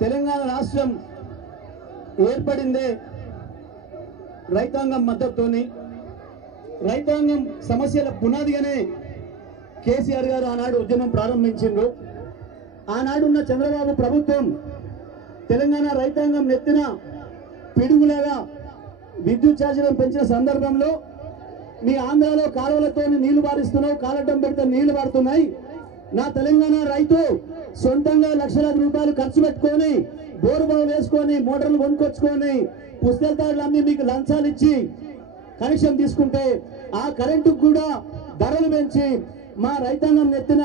తెలంగాణ రాష్ట్రం ఏర్పడిందే రైతాంగం మద్దతుతోని. రైతాంగం సమస్యల పునాదిగానే కేసీఆర్ గారు ఆనాడు ఉద్యమం ప్రారంభించిండ్రు. ఆనాడున్న చంద్రబాబు ప్రభుత్వం తెలంగాణ రైతాంగం నెత్తిన పిడుగులాగా విద్యుత్ ఛార్జీలను పెంచిన సందర్భంలో మీ ఆంధ్రాలో కాలువలతో నీళ్లు పారిస్తున్నావు, కాలటం పెడితే నీళ్లు పారుతున్నాయి, నా తెలంగాణ రైతు సొంతంగా లక్షలాది రూపాయలు ఖర్చు పెట్టుకొని బోరు బావులు వేసుకొని మోటార్లు కొనుక్కొచ్చుకొని పుస్తకాలు అమ్మి మీకు లంచాలు ఇచ్చి కనెక్షన్ తీసుకుంటే ఆ కరెంటుకు కూడా ధరలు పెంచి మా రైతాంగం నెత్తిన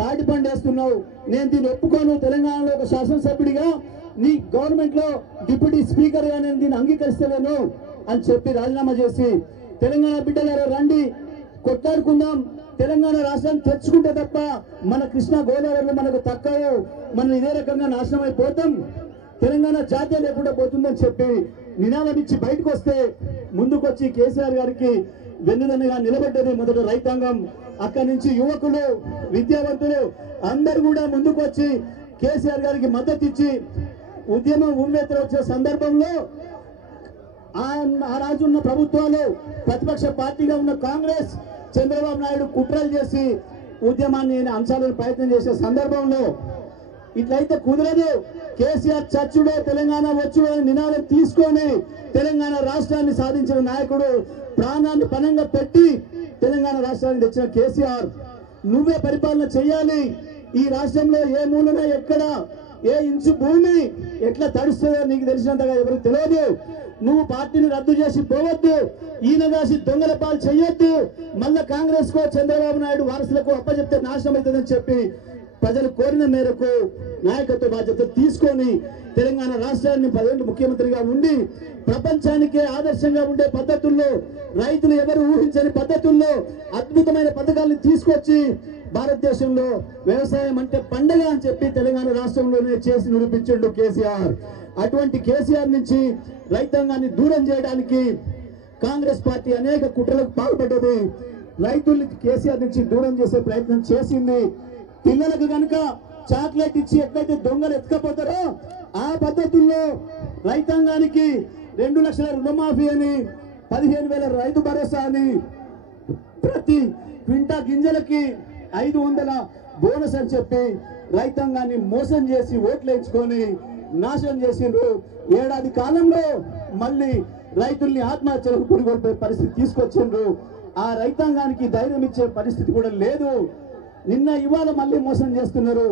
తాటి పండేస్తున్నావు, నేను దీన్ని ఒప్పుకోను, తెలంగాణలో ఒక శాసనసభ్యుడిగా నీ గవర్నమెంట్ లో డిప్యూటీ స్పీకర్ గా నేను దీన్ని అంగీకరిస్తలేను అని చెప్పి రాజీనామా చేసి తెలంగాణ బిడ్డలారా రండి కొట్లాడుకుందాం, తెలంగాణ రాష్ట్రాన్ని తెచ్చుకుంటే తప్ప మన కృష్ణా గోదావరిలో మనకు తక్కువ, మనం ఇదే రకంగా నాశనం అయిపోతాం, తెలంగాణ జాతీయ లేకుండా పోతుందని చెప్పి నినాదం ఇచ్చి బయటకు వస్తే ముందుకొచ్చి కేసీఆర్ గారికి వెన్నుదన్నుగా నిలబడ్డది మొదట రైతాంగం. అక్కడి నుంచి యువకులు, విద్యావంతులు అందరూ కూడా ముందుకు వచ్చి కేసీఆర్ గారికి మద్దతు ఇచ్చి ఉద్యమం ఉవ్వెత్తున వచ్చే సందర్భంలో ఆ రాజున్న ప్రభుత్వాలు ప్రతిపక్ష పార్టీగా ఉన్న కాంగ్రెస్, చంద్రబాబు నాయుడు కుట్రలు చేసి ఉద్యమాన్ని అంశాలను ప్రయత్నం చేసే సందర్భంలో ఇట్లయితే కుదరదు, కేసీఆర్ చచ్చుడే తెలంగాణ వచ్చుడే నినాదం తీసుకొని తెలంగాణ రాష్ట్రాన్ని సాధించిన నాయకుడు, ప్రాణాన్ని పణంగా పెట్టి తెలంగాణ రాష్ట్రాన్ని తెచ్చిన కేసీఆర్, నువ్వే పరిపాలన చేయాలి, ఈ రాష్ట్రంలో ఏ మూలన ఎక్కడ ఏ ఇంచు భూమి ఎట్లా తడుస్తుందో నీకు తెలిసినంతగా ఎవరికి తెలియదు, నువ్వు పార్టీని రద్దు చేసి పోవద్దు, ఈయన కాసి దొంగల పాలు చెయ్యొద్దు, మళ్ళా కాంగ్రెస్ కో చంద్రబాబు నాయుడు వారసులకు అప్పచెప్తే నాశనం అవుతుందని చెప్పి ప్రజలు కోరిన మేరకు నాయకత్వ బాధ్యత తీసుకొని తెలంగాణ రాష్ట్రాన్ని 10 ఏళ్లు ముఖ్యమంత్రిగా ఉండి ప్రపంచానికే ఆదర్శంగా ఉండే పద్ధతుల్లో, రైతులు ఎవరు ఊహించని పద్ధతుల్లో అద్భుతమైన పథకాలను తీసుకొచ్చి భారతదేశంలో వ్యవసాయం అంటే పండగ అని చెప్పి తెలంగాణ రాష్ట్రంలోనే చేసి నిరూపించిండు కేసీఆర్. అటువంటి కేసీఆర్ నుంచి రైతాంగాన్ని దూరం చేయడానికి కాంగ్రెస్ పార్టీ అనేక కుట్రలకు పాల్పడ్డది. రైతుల్ని కేసీఆర్ నుంచి దూరం చేసే ప్రయత్నం చేసింది. పిల్లలకు కనుక చాక్లెట్ ఇచ్చి ఎట్లయితే దొంగలు ఎత్తుకపోతారో ఆ పద్ధతుల్లో రైతాంగానికి 2 లక్షల రుణమాఫీ అని, 15,000 రైతు భరోసా అని, ప్రతి క్వింటా గింజలకి 500 బోనస్ అని చెప్పి రైతాంగాన్ని మోసం చేసి ఓట్లు వేయించుకొని నాశనం చేసిండ్రు. ఏడాది కాలంలో మళ్ళీ రైతుల్ని ఆత్మహత్యలకు గురికొల్పే పరిస్థితి తీసుకొచ్చిండ్రు. ఆ రైతాంగానికి ధైర్యం ఇచ్చే పరిస్థితి కూడా లేదు. నిన్న ఇవాళ మళ్ళీ మోసం చేస్తున్నారు.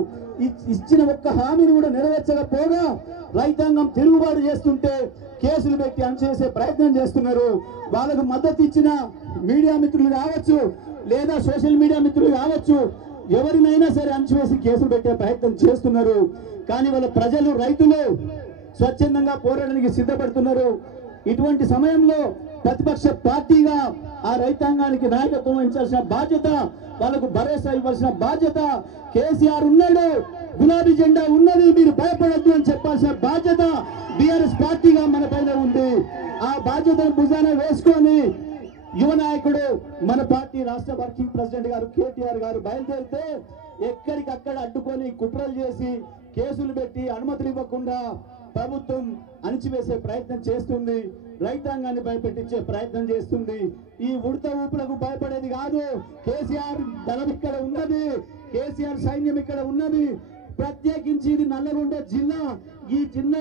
ఇచ్చిన ఒక్క హామీని కూడా నెరవేర్చకపోగా రైతాంగం తిరుగుబాటు చేస్తుంటే కేసులు పెట్టి అణచేసే ప్రయత్నం చేస్తున్నారు. వాళ్ళకు మద్దతు ఇచ్చిన మీడియా మిత్రులు కావచ్చు, లేదా సోషల్ మీడియా మిత్రులు కావచ్చు, ఎవరినైనా సరే అణచివేసి కేసులు పెట్టే ప్రయత్నం చేస్తున్నారు. కానీ వాళ్ళ ప్రజలు, రైతులు స్వచ్ఛందంగా పోరాడడానికి సిద్ధపడుతున్నారు. ఇటువంటి సమయంలో ప్రతిపక్ష పార్టీగా ఆ రైతాంగానికి నాయకత్వం వహించాల్సిన బాధ్యత, వాళ్ళకు భరోసా ఇవ్వాల్సిన బాధ్యత కేసీఆర్ ఉన్నాడు, గులాబీ జెండా ఉన్నది, మీరు భయపడద్దు అని చెప్పాల్సిన బాధ్యత బీఆర్ఎస్ పార్టీగా మన పైన ఉంది. ఆ బాధ్యతను భుజాన వేసుకొని యువ నాయకుడు, మన పార్టీ రాష్ట్ర వర్కింగ్ ప్రెసిడెంట్ గారు కేటీఆర్ గారు బయలుదేరితే ఎక్కడికక్కడ అడ్డుకొని కుట్రలు చేసి కేసులు పెట్టి అనుమతులు ఇవ్వకుండా ప్రభుత్వం అణిచివేసే ప్రయత్నం చేస్తుంది. రైతాంగాన్ని భయపెట్టించే ప్రయత్నం చేస్తుంది. ఈ ఉడత ఊపులకు భయపడేది కాదు. కేసీఆర్ దళం ఇక్కడ ఉన్నది, కేసీఆర్ సైన్యం ఇక్కడ ఉన్నది. ప్రత్యేకించి ఇది నల్లగొండ జిల్లా. ఈ చిన్న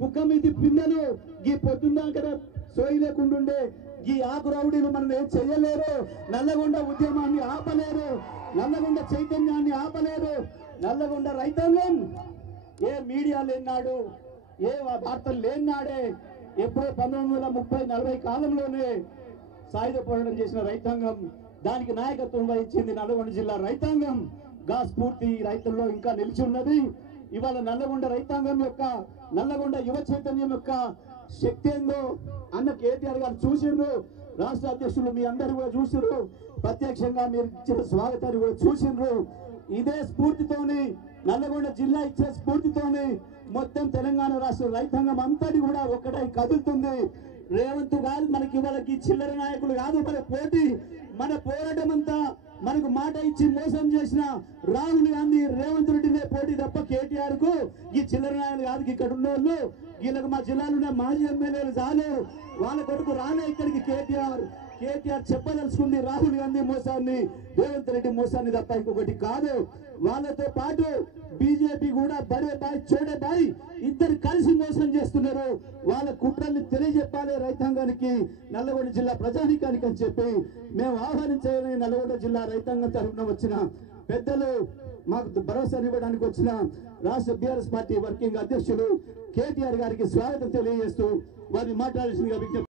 కుక్క మీది పిల్లలు ఈ పొద్దున్నాక సోయి లేకుంటుండే ఈ ఆకు రౌడీలు మనం ఏం చెయ్యలేరు. నల్లగొండ ఉద్యమాన్ని ఆపలేరు, నల్లగొండ చైతన్యాన్ని ఆపలేరు. నల్లగొండ రైతాంగం ఏ మీడియా లేనాడు, ఏ వార్తలు లేనాడే, ఎప్పుడో 1930-40 కాలంలోనే సాయుధ పోరాటం చేసిన రైతాంగం, దానికి నాయకత్వం వహించింది నల్లగొండ జిల్లా రైతాంగం. గా స్ఫూర్తి రైతుల్లో ఇంకా నిలిచి ఉన్నది. ఇవాళ నల్లగొండ రైతాంగం యొక్క, నల్లగొండ యువ చైతన్యం యొక్క శక్తి ఏందో అన్న కేటీఆర్ గారు చూసిండ్రు. రాష్ట్ర అధ్యక్షులు మీ అందరూ కూడా చూసిండ్రు. ప్రత్యక్షంగా మీరు ఇచ్చిన స్వాగతాన్ని కూడా చూసిండ్రు. ఇదే స్ఫూర్తితోని, నల్లగొండ జిల్లా ఇచ్చే స్ఫూర్తితోని మొత్తం తెలంగాణ రాష్ట్ర రైతాంగం అంతటి కూడా ఒక్కటై కదులుతుంది. రేవంత్ కాదు మనకి, వాళ్ళకి చిల్లర నాయకులు కాదు మన పోటీ. మన పోరాటం అంతా మనకు మాట ఇచ్చి మోసం చేసిన రాహుల్ గాంధీ, రేవంత్ రెడ్డినే పోటీ తప్ప కేటీఆర్ కేసీఆర్ కు ఈ చిల్లర నాయలు కాదు ఇక్కడ ఉన్న వాళ్ళు వీళ్ళకి మా జిల్లాలో ఉన్న మాజీ ఎమ్మెల్యేలు చాలు వాళ్ళ కొడుకు రాలే ఇక్కడికి కేటీఆర్ చెప్పదలుచుకుంది రాహుల్ గాంధీ మోసాన్ని రేవంత్ రెడ్డి మోసాన్ని తప్ప ఇంకొకటి కాదు. వాళ్ళతో పాటు బీజేపీ కూడా బడే బాయ్ చోడే బాయ్ ఇద్దరు కలిసి మోసం చేస్తున్నారు. వాళ్ళ కుట్రల్ని తెలియజెప్పాలి రైతాంగానికి, నల్లగొండ జిల్లా ప్రజానీకానికి అని చెప్పి మేము ఆహ్వానించాలని నల్లగొండ జిల్లా రైతాంగం తరఫున వచ్చిన పెద్దలు, మాకు భరోసానివ్వడానికి వచ్చిన రాష్ట్ర బీఆర్ఎస్ పార్టీ వర్కింగ్ అధ్యక్షులు కేటీఆర్ గారికి స్వాగతం తెలియజేస్తూ వారిని మాట్లాడాల్సిందిగా విజ్ఞప్తి